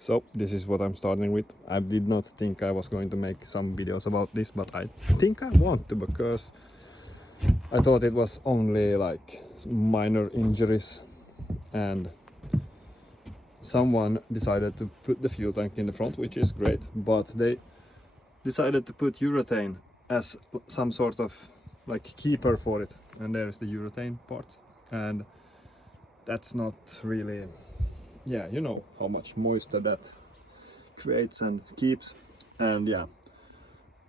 So this is what I'm starting with. I did not think I was going to make some videos about this, but I think I want to, because I thought it was only like minor injuries and someone decided to put the fuel tank in the front, which is great, but they decided to put urethane as some sort of like keeper for it, and there's the urethane part, and that's not really, yeah, you know how much moisture that creates and keeps, and yeah,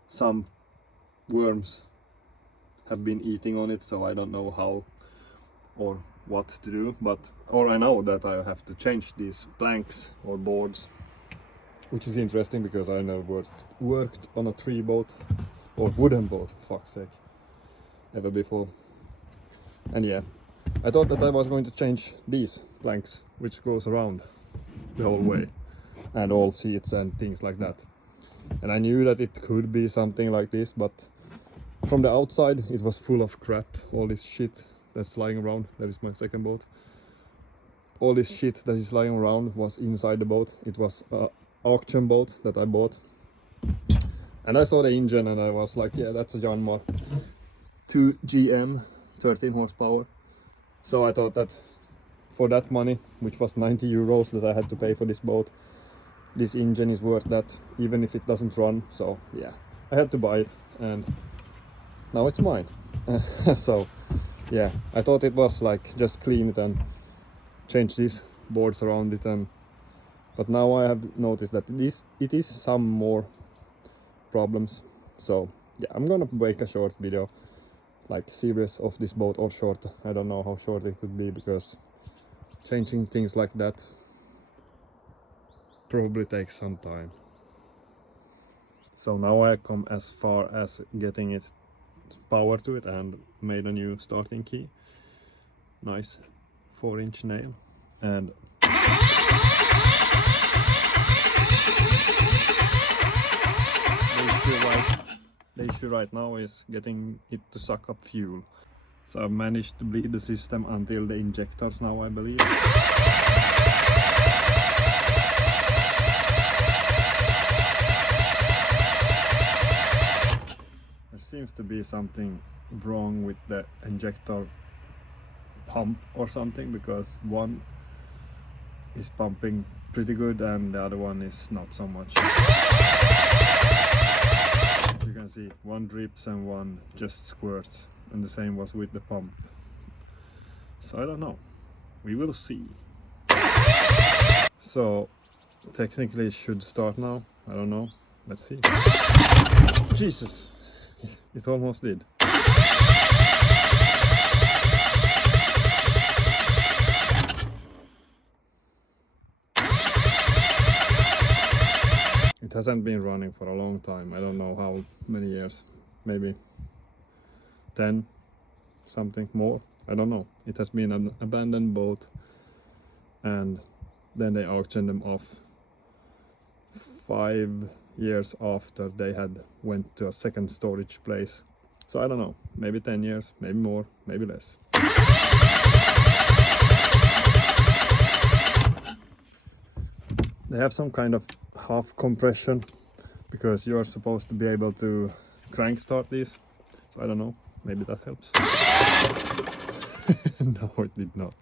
some worms have been eating on it, so I don't know how or what to do, but or I know that I have to change these planks or boards, which is interesting because I never worked on a tree boat or wooden boat, for fuck's sake, ever before. And yeah, I thought that I was going to change these planks, which goes around the whole way, and all seats and things like that. And I knew that it could be something like this, but from the outside it was full of crap, all this shit that's lying around. That is my second boat. All this shit that is lying around was inside the boat. It was an auction boat that I bought, and I saw the engine and I was like, yeah, that's a Yanmar 2 GM 13 horsepower. So I thought that for that money, which was 90 euros that I had to pay for this boat, this engine is worth that, even if it doesn't run. So yeah, I had to buy it, and now it's mine. So yeah, I thought it was like just clean it and change these boards around it, and but now I have noticed that it is some more problems. So yeah, I'm gonna make a short video, like series of this boat, or short. I don't know how short it could be, because changing things like that probably takes some time. So now I come as far as getting it power to it and made a new starting key. Nice 4-inch nail, and the issue right now is getting it to suck up fuel. So I've managed to bleed the system until the injectors now, I believe. There seems to be something wrong with the injector pump or something, because one is pumping pretty good and the other one is not so much. You can see one drips and one just squirts, and the same was with the pump. So I don't know, we will see. So technically it should start now, I don't know, let's see. Jesus, it almost did. It hasn't been running for a long time. I don't know how many years, maybe 10, something more. I don't know. It has been an abandoned boat, and then they auctioned them off 5 years after they had went to a second storage place. So I don't know, maybe 10 years, maybe more, maybe less. They have some kind of half compression, because you're supposed to be able to crank start these. So I don't know, maybe that helps. No, it did not.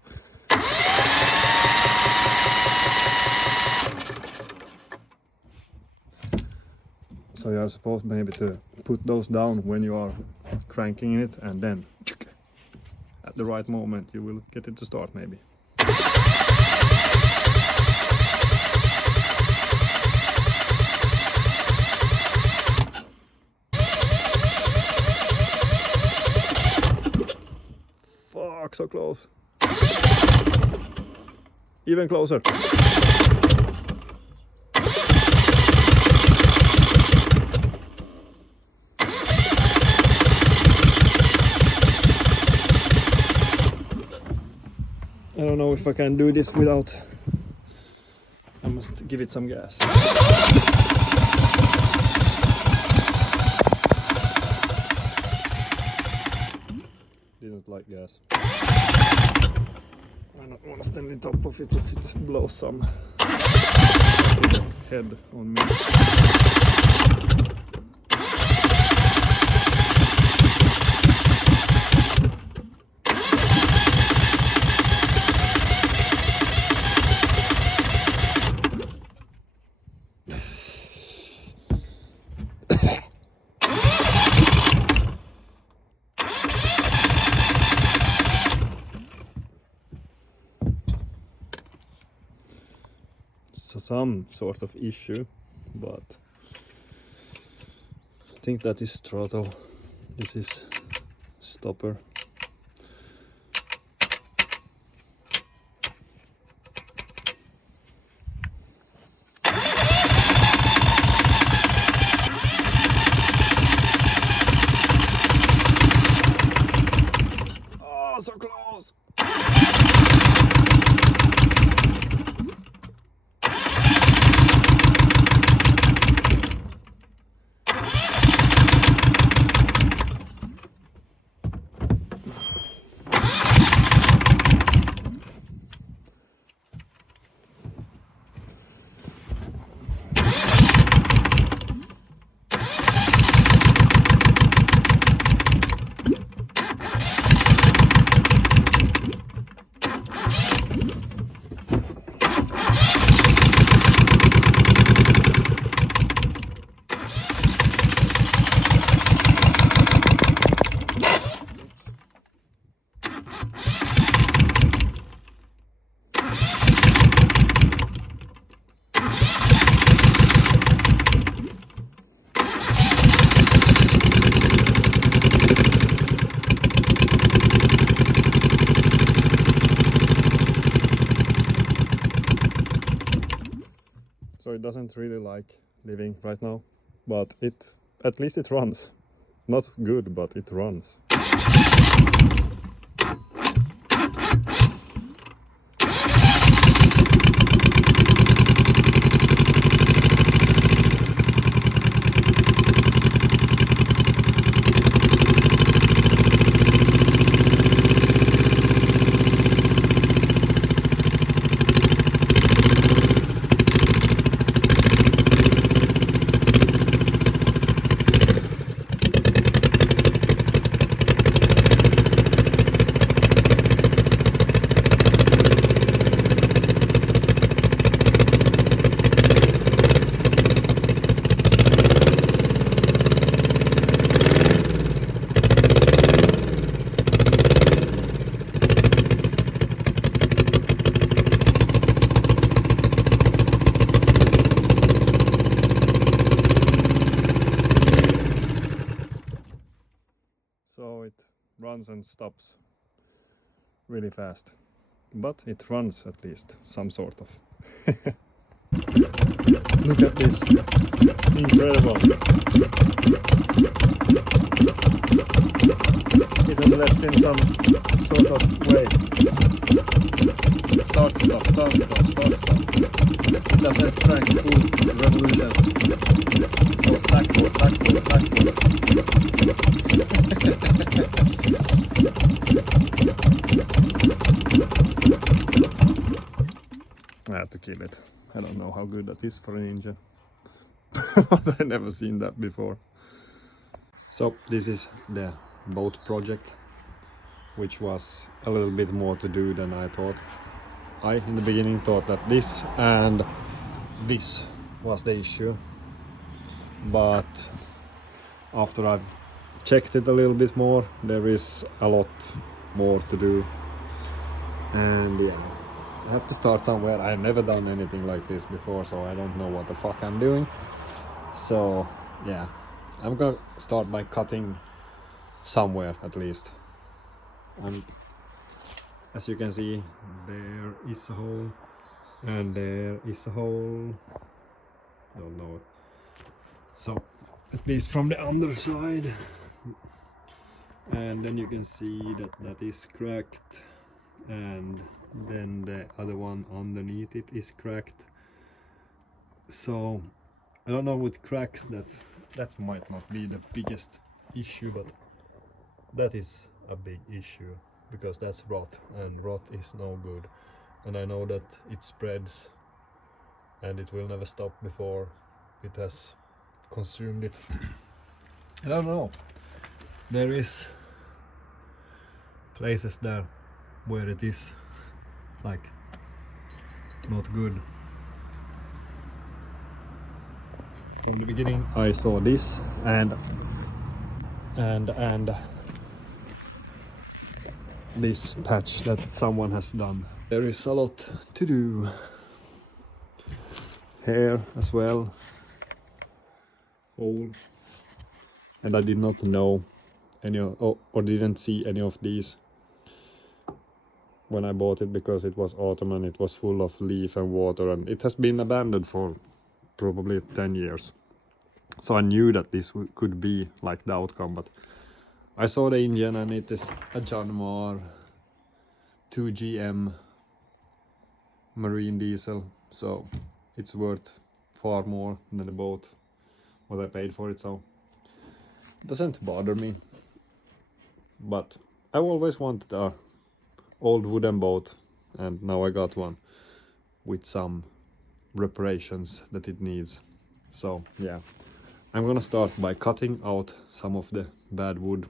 So you're supposed maybe to put those down when you are cranking it, and then at the right moment you will get it to start, maybe. Fuck, so close. Even closer. I don't know if I can do this without... I must give it some gas. Didn't like gas. I don't want to stand on top of it if it blows some. head on me. So some sort of issue, but I think that is throttle. This is stopper. Oh, so close! So it doesn't really like living right now, but at least it runs. Not good, but it runs. So it runs and stops really fast, but it runs at least, some sort of. Look at this, incredible. It has left in some sort of way. Start, stop, start, stop, start, stop. It doesn't crank full revolutions. It goes backward, backward, backward. I had to kill it. I don't know how good that is for a Ninja. But I've never seen that before. So this is the boat project, which was a little bit more to do than I thought. I in the beginning thought that this and this was the issue, but after I've checked it a little bit more, there is a lot more to do, and yeah, I have to start somewhere. I've never done anything like this before, so I don't know what the fuck I'm doing. So yeah, I'm gonna start by cutting somewhere at least. And as you can see, there is a hole and there is a hole. Don't know. So at least from the underside, and then you can see that that is cracked, and then the other one underneath it is cracked. So I don't know with cracks, that might not be the biggest issue, but that is a big issue, because that's rot, and rot is no good. And I know that it spreads and it will never stop before it has consumed it. I don't know. There is places there where it is like not good. From the beginning I saw this and this patch that someone has done. There is a lot to do here as well. Hole. And I did not know any or didn't see any of these when I bought it, because it was autumn and it was full of leaf and water, and it has been abandoned for probably 10 years. So I knew that this could be like the outcome, but I saw the engine and it is a Janmar 2GM marine diesel, so it's worth far more than the boat, what I paid for it, so it doesn't bother me. But I always wanted a old wooden boat, and now I got one with some reparations that it needs. So yeah, I'm gonna start by cutting out some of the bad wood.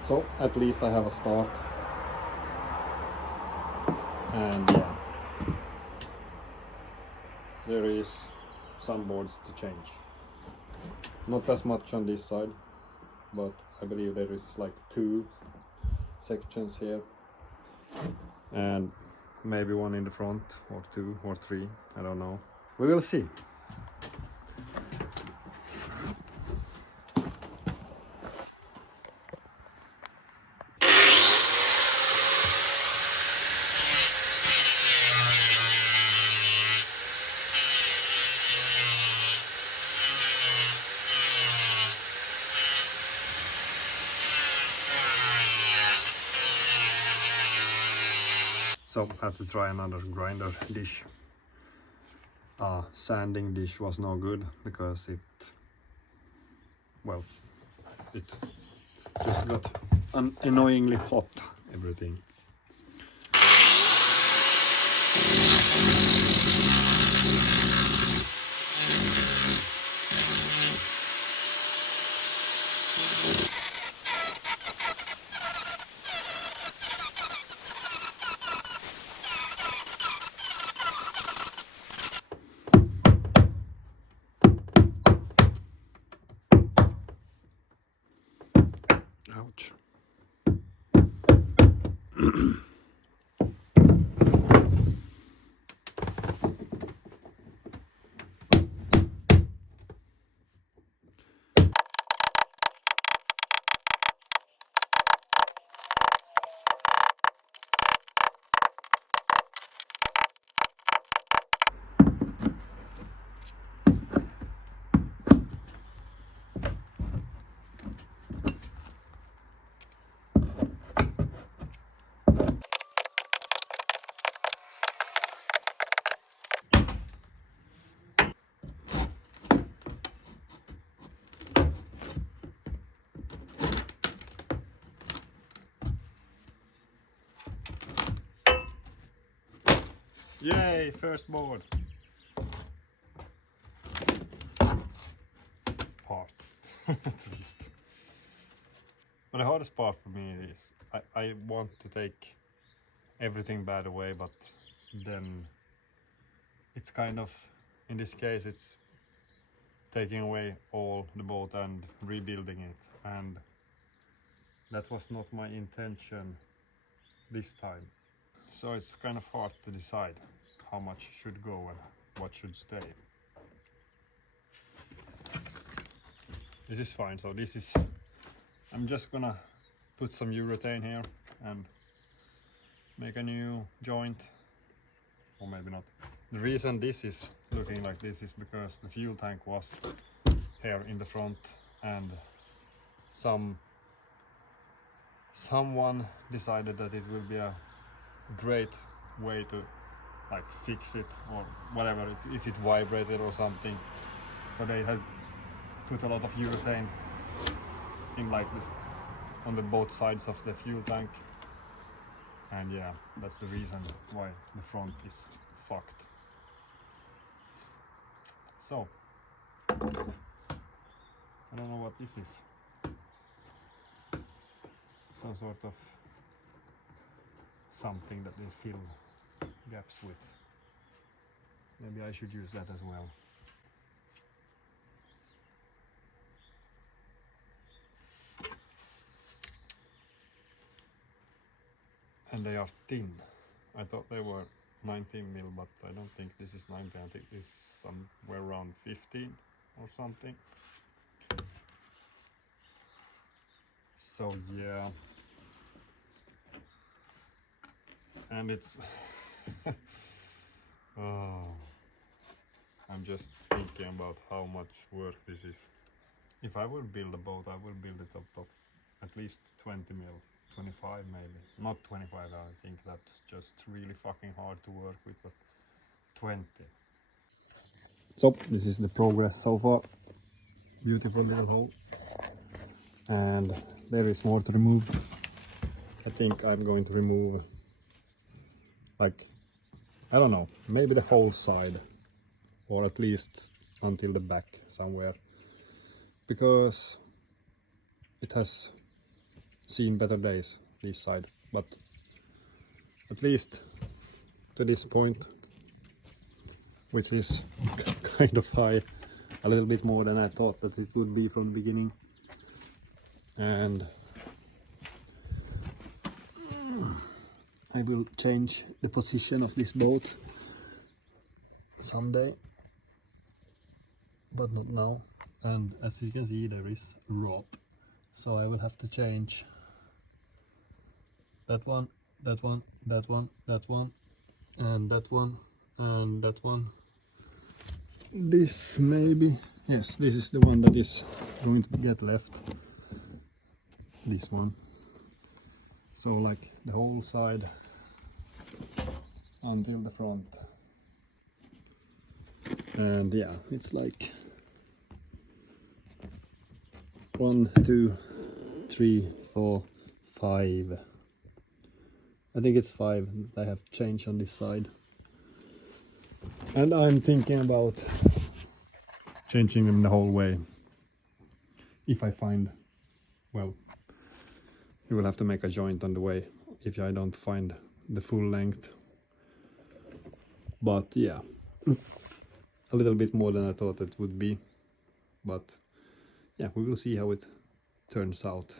So at least I have a start, and yeah, there is some boards to change. Not as much on this side, but I believe there is like 2 sections here, and maybe one in the front, or 2 or 3, I don't know. We will see. So I have to try another grinder dish. Sanding dish was no good because it just got annoyingly hot, everything. Ouch. Yay, first board. Part, at least. But the hardest part for me is I want to take everything bad away, but then it's kind of, in this case, it's taking away all the boat and rebuilding it, and that was not my intention this time. So it's kind of hard to decide how much should go and what should stay. This is fine, so this is, I'm just gonna put some urethane here and make a new joint, or maybe not. The reason this is looking like this is because the fuel tank was here in the front, and someone decided that it will be a great way to like fix it or whatever, if it vibrated or something. So they had put a lot of urethane in like this on the both sides of the fuel tank, and yeah, that's the reason why the front is fucked. So I don't know what this is. Some sort of something that they fill gaps with. Maybe I should use that as well. And they are thin. I thought they were 19 mil, but I don't think this is 19. I think this is somewhere around 15 or something. So yeah, and it's oh, I'm just thinking about how much work this is. If I would build a boat, I will build it up to at least 20 mil, 25 maybe. Not 25, I think that's just really fucking hard to work with, but 20. So this is the progress so far. Beautiful little hole. And there is more to remove. I think I'm going to remove, like, I don't know, maybe the whole side, or at least until the back somewhere, because it has seen better days, this side, but at least to this point, which is kind of high, a little bit more than I thought that it would be from the beginning. And I will change the position of this boat someday, but not now. And as you can see, there is rot, so I will have to change that one, that one, that one, that one, and that one, and that one. This maybe, yes, this is the one that is going to get left, this one. So like the whole side until the front. And yeah, it's like 1, 2, 3, 4, 5. I think it's 5 that I have changed on this side. And I'm thinking about changing them the whole way. If I find, well, you will have to make a joint on the way if I don't find the full length. But yeah, a little bit more than I thought it would be. But yeah, we will see how it turns out.